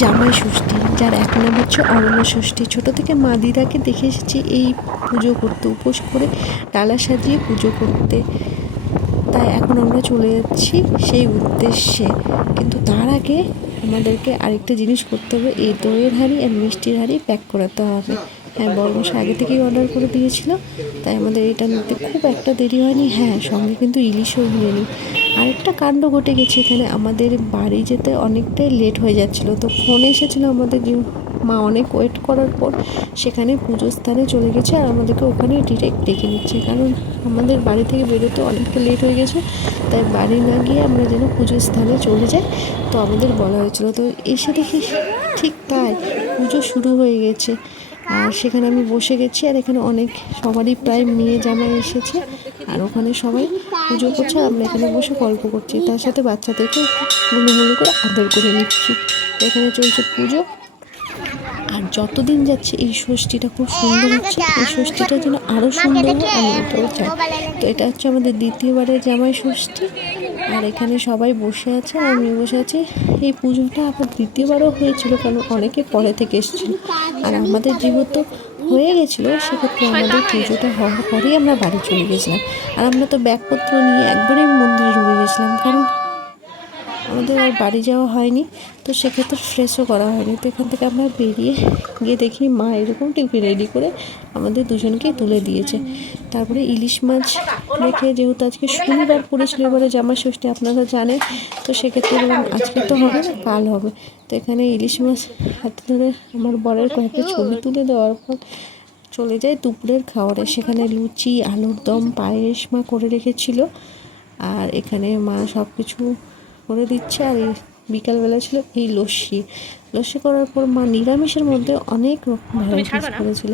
জামাই ষষ্ঠী, যার এক নাম হচ্ছে অরণ্য ষষ্ঠী। ছোটো থেকে মা দিদাকে দেখে এসেছি এই পুজো করতে, উপোস করে ডালা সাজিয়ে পুজো করতে। তাই এখন আমরা চলে যাচ্ছি সেই উদ্দেশ্যে। কিন্তু তার আগে আমাদেরকে আরেকটা জিনিস করতে হবে, এই দইয়ের হাঁড়ি আর মিষ্টির হাঁড়ি প্যাক করাতে হবে। হ্যাঁ, বড়মশাই আগে থেকেই অর্ডার করে দিয়েছিল, তাই আমাদের এটা নিতে খুব একটা দেরি হয়নি। হ্যাঁ, সঙ্গে কিন্তু ইলিশও নিয়ে নিই। আরেকটা কাণ্ড ঘটে গেছে এখানে, আমাদের বাড়ি যেতে অনেকটাই লেট হয়ে যাচ্ছিলো। তো ফোন এসেছিলো আমাদের, যে মা অনেক ওয়েট করার পর সেখানে পুজোর স্থানে চলে গেছে আর আমাদেরকে ওখানে ডিরেক্ট ডেকে নিচ্ছে, কারণ আমাদের বাড়ি থেকে বেরোতে অনেকটা লেট হয়ে গেছে। তাই বাড়ি না গিয়ে আমরা যেন পুজোর স্থানে চলে যাই, তো আমাদের বলা হয়েছিলো। তো এসে দেখি ঠিক তাই, পুজো শুরু হয়ে গেছে। আর সেখানে আমি বসে গেছি, আর এখানে অনেক সবারই প্রায় মেয়ে জামাই এসেছে, আর ওখানে সবাই পুজো করছে, আমরা এখানে বসে গল্প করছি, তার সাথে বাচ্চাদেরকে মুলুমুলু করে আদর করে নিচ্ছি। এখানে চলছে পুজো। আর যতদিন যাচ্ছে এই ষষ্ঠীটা খুব সুন্দর হচ্ছে, এই ষষ্ঠীটা যেন আরও সুন্দর হয়, আমি এটাও চাই। তো এটা হচ্ছে আমাদের দ্বিতীয়বারের জামাই ষষ্ঠী, আর এখানে সবাই বসে আছে, আর আমি বসে আছি। এই পুজোটা আবার দ্বিতীয়বারও হয়েছিল, কারণ অনেকে পরে থেকে এসেছিলো, আর আমাদের যেহেতু হয়ে গেছিলো, সেক্ষেত্রে আমাদের পুজোটা হওয়ার পরেই আমরা বাড়ি চলে গেছিলাম। আর আমরা তো ব্যাগপত্র নিয়ে একবারে মন্দিরে ঢুকে গেছিলাম, কারণ আমাদের আর বাড়ি যাওয়া হয়নি, তো সেক্ষেত্রে ফ্রেশও করা হয়নি। তো এখান থেকে আমরা বেরিয়ে গিয়ে দেখি মা এরকম টিফিন রেডি করে আমাদের দুজনকেই তুলে দিয়েছে। তারপরে ইলিশ মাছ রেখে, যেহেতু আজকে শনিবার পড়েছিল, এবারে জামাই ষষ্ঠী আপনারা জানেন, তো সেক্ষেত্রে আজকে তো হবে না, কাল হবে। তো এখানে ইলিশ মাছ হাতে ধরে আমার বরের কয়েকটা ছবি তুলে দেওয়ার পর চলে যায় দুপুরের খাবারে। সেখানে লুচি, আলুর দম, পায়েস মা করে রেখেছিল, আর এখানে মা সব কিছু করে দিচ্ছে। আর এই বিকালবেলা ছিল এই লস্যি করার পর মা নিরামিষের মধ্যে অনেক রকম ভ্যারাইটিস করেছিল।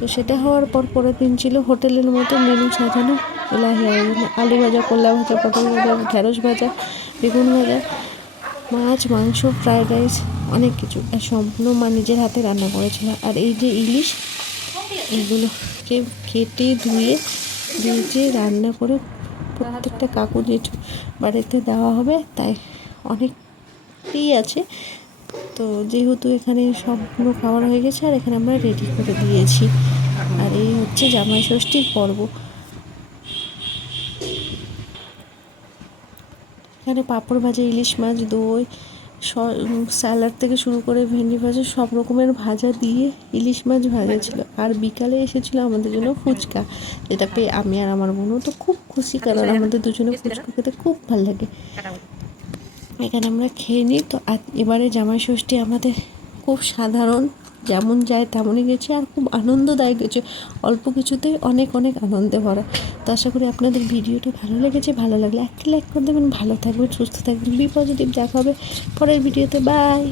তো সেটা হওয়ার পর পরের দিন ছিল হোটেলের মতো মেনু সাজানো, এলাহি আয়োজন, আলু ভাজা, কলা ভাজা, পটল ভাজা, ঢেঁড়স ভাজা, বেগুন ভাজা, মাছ, মাংস, ফ্রায়েড রাইস, অনেক কিছু। আর সম্পূর্ণ মা নিজের হাতে রান্না করেছিল। আর এই যে ইলিশ, এইগুলোকে কেটে ধুয়ে ভেজে রান্না করে প্রত্যেকটা কাকু জেঠু বাড়িতে দেওয়া হবে, তাই অনেকটাই আছে। তো যেহেতু এখানে সবগুলো খাবার হয়ে গেছে, আর এখানে আমরা রেডি করে দিয়েছি। আর এই হচ্ছে জামাই ষষ্ঠীর পর্ব। এখানে পাঁপড় ভাজা, ইলিশ মাছ, দই, স্যালাড থেকে শুরু করে ভেন্ডি ভাজা, সব রকমের ভাজা দিয়ে ইলিশ মাছ ভাজা ছিল। আর বিকালে এসেছিলো আমাদের জন্য ফুচকা, যেটা পেয়ে আমি আর আমার বোনও তো খুব খুশি, কারণ আমাদের দুজনে ফুচকা খেতে খুব ভালো লাগে। এখানে আমরা খেয়ে নিই। তো এবারে জামাই ষষ্ঠী আমাদের খুব সাধারণ, যেমন যায় তেমনই গেছে, আর খুব আনন্দদায়ক গেছে, অল্প কিছুতেই অনেক অনেক আনন্দে ভরা। তো আশা করি আপনাদের ভিডিওটা ভালো লেগেছে। ভালো লাগলে একটা লাইক করে দেবেন। ভালো থাকবেন, সুস্থ থাকবেন, বি পজিটিভ। দেখা হবে পরের ভিডিওতে। বাই।